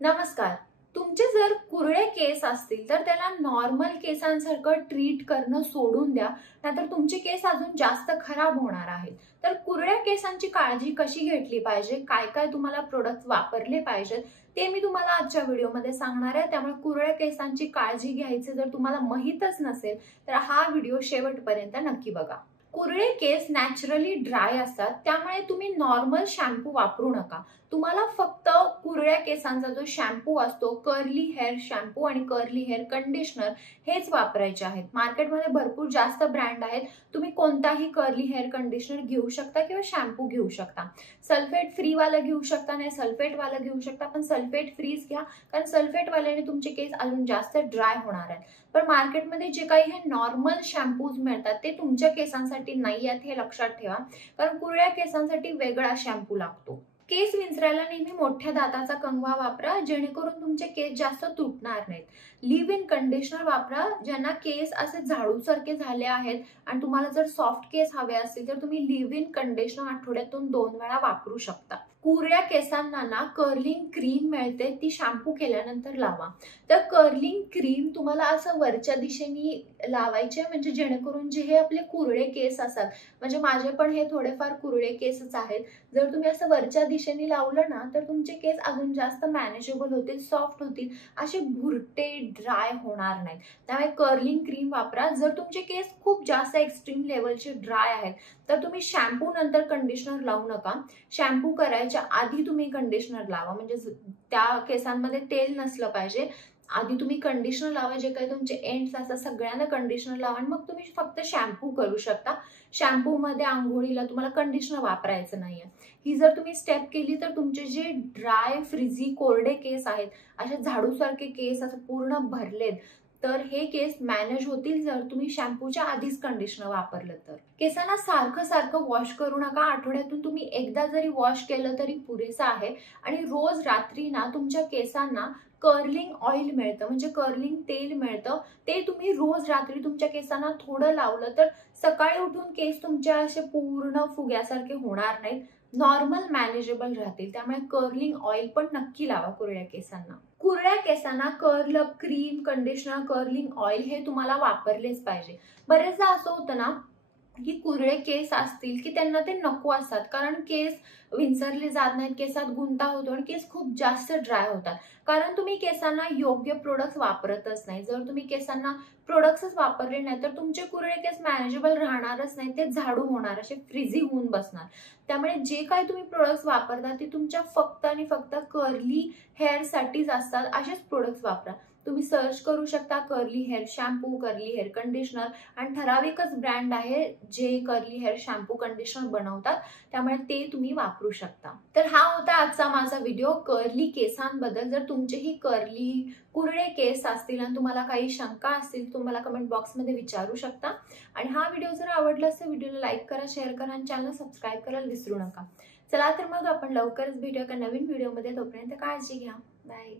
नमस्कार. तुमचे जर कुरळे केस असतील तर त्याला नॉर्मल केसांसारखं ट्रीट करणं सोडून द्या, नाहीतर तुमचे केस अजून जास्त खराब होणार आहेत. तर कुरळ्या केसांची काळजी कशी घेतली पाहिजे, काय काय तुम्हाला प्रोडक्ट्स वापरले पाहिजेत ते मी तुम्हाला आजच्या व्हिडिओमध्ये सांगणार आहे. त्यामुळे कुरळ्या केसांची काळजी घ्यायची जर तुम्हाला माहीतच नसेल तर हा व्हिडिओ शेवटपर्यंत नक्की बघा. कुरळे केस नॅचरली ड्राय असतात, त्यामुळे तुम्ही नॉर्मल शॅम्पू वापरू नका. तुम्हाला फक्त कुरळ्या केसांचा जो शॅम्पू असतो, कर्ली हेअर शॅम्पू आणि कर्ली हेअर कंडिशनर हेच वापरायचे आहेत. मार्केटमध्ये भरपूर जास्त ब्रँड आहेत. तुम्ही कोणताही कर्ली हेअर कंडिशनर घेऊ शकता किंवा शॅम्पू घेऊ शकता. सल्फेट फ्री वाला घेऊ शकता, नाही सल्फेट वाला घेऊ शकता, पण सल्फेट फ्रीच घ्या, कारण सल्फेट वाल्याने तुमचे केस अजून जास्त ड्राय होणार आहेत. पण मार्केटमध्ये जे काही हे नॉर्मल शॅम्पूज मिळतात ते तुमच्या केसांसाठी नाही आहेत, हे लक्षात ठेवा. कारण कुरळ्या केसांसाठी वेगळा शॅम्पू लागतो. केस विंचरायला नेहमी मोठ्या दाताचा कंगवा वापरा, जेणेकरून तुमचे केस जास्त तुटणार नाहीत. लिव्ह इन कंडिशनर वापरा. ज्यांना केस असे झाडूसारखे झाले आहेत आणि तुम्हाला जर सॉफ्ट केस हवे असतील तर तुम्ही लिव्ह इन कंडिशनर आठवड्यातून 2 वेळा वापरू शकता. कुरळ्या केसांना ना कर्लिंग क्रीम मिळते, ती शॅम्पू केल्यानंतर लावा. तर कर्लिंग क्रीम तुम्हाला असं वरच्या दिशेने लावायचे, म्हणजे जेणेकरून जे हे आपले कुरळे केस असतात, म्हणजे माझे पण हे थोडेफार कुरळे केसच आहेत, जर तुम्ही असं वरच्या दिशेने लावलं ना तर तुमचे केस अजून जास्त मॅनेजेबल होतील, सॉफ्ट होतील, असे भुरटे ड्राय होणार नाहीत. त्यामुळे कर्लिंग क्रीम वापरा. जर तुमचे केस खूप जास्त एक्स्ट्रीम लेवलचे ड्राय आहेत तर तुम्ही शॅम्पू नंतर कंडिशनर लावू नका. शॅम्पू करायच्या आधी तुम्ही कंडिशनर लावा, म्हणजे त्या केसांमध्ये तेल नसलं पाहिजे. आधी तुम्ही कंडिशनर लावा, जे काही तुमचे एंड्स असतात सगळ्यांना कंडिशनर लावा आणि मग तुम्ही फक्त शॅम्पू करू शकता. शॅम्पू मध्ये आंघोळीला तुम्हाला कंडिशनर वापरायचं नाहीये. ही जर तुम्ही स्टेप केली तर तुमचे जे ड्राय फ्रिझी कोरडे केस आहेत, असे झाडूसारखे केस असं पूर्ण भरलेत, तर हे केस मॅनेज होतील जर तुम्ही शॅम्पूच्या आधीच कंडिशनर वापरलं तर. केसांना सारखं सारखं वॉश करू नका. आठवड्यातून तुम्ही एकदा जरी वॉश केलं तरी पुरेसं आहे. आणि रोज रात्री ना तुमच्या केसांना कर्लिंग ऑइल मिळतं, म्हणजे कर्लिंग तेल मिळतं, ते तुम्ही रोज रात्री तुमच्या केसांना थोडं लावलं तर सकाळी उठून केस तुमच्या असे पूर्ण फुग्यासारखे होणार नाहीत, नॉर्मल मॅनेजेबल राहतील. त्यामुळे कर्लिंग ऑइल पण नक्की लावा कुरळ्या केसांना. कुरळ्या केसांना curl up cream, conditioner, curling oil हे तुम्हाला वापरलेच पाहिजे. बरेचदा असं होतं ना की कुरळे केस असतील की त्यांना ते नको असतात, कारण केस विंचरले जात नाहीत, केसात गुंता होतो आणि केस खूप जास्त ड्राय होतात, कारण तुम्ही केसांना योग्य प्रोडक्ट्स वापरतच नाही. जर तुम्ही केसांना प्रोडक्ट्सच वापरले नाही तर तुमचे कुरळे केस मॅनेजेबल राहणारच नाही, ते झाडू होणार, असे फ्रिझी होऊन बसणार. त्यामुळे जे काही तुम्ही प्रोडक्ट्स वापरता ते तुमच्या फक्त आणि फक्त कर्ली हेअर साठीच असतात, असेच प्रोडक्ट्स वापरा. तुम्ही सर्च करू शकता curly hair shampoo, curly hair conditioner, आणि ठराविकच ब्रँड आहे जे कर्ली हेअर शॅम्पू कंडिशनर बनवतात, त्यामुळे ते तुम्ही वापरू शकता. तर हा होता आजचा माझा व्हिडिओ कर्ली केसांबद्दल. जर तुमचेही कर्ली कुरळे केस असतील आणि तुम्हाला काही शंका असतील तुम्हाला कमेंट बॉक्समध्ये विचारू शकता. आणि हा व्हिडिओ जर आवडला असेल व्हिडिओला लाईक करा, शेअर करा आणि चॅनल सबस्क्राईब करायला विसरू नका. चला तर मग आपण लवकरच भेटूया एका नवीन व्हिडिओमध्ये. तोपर्यंत काळजी घ्या. बाय.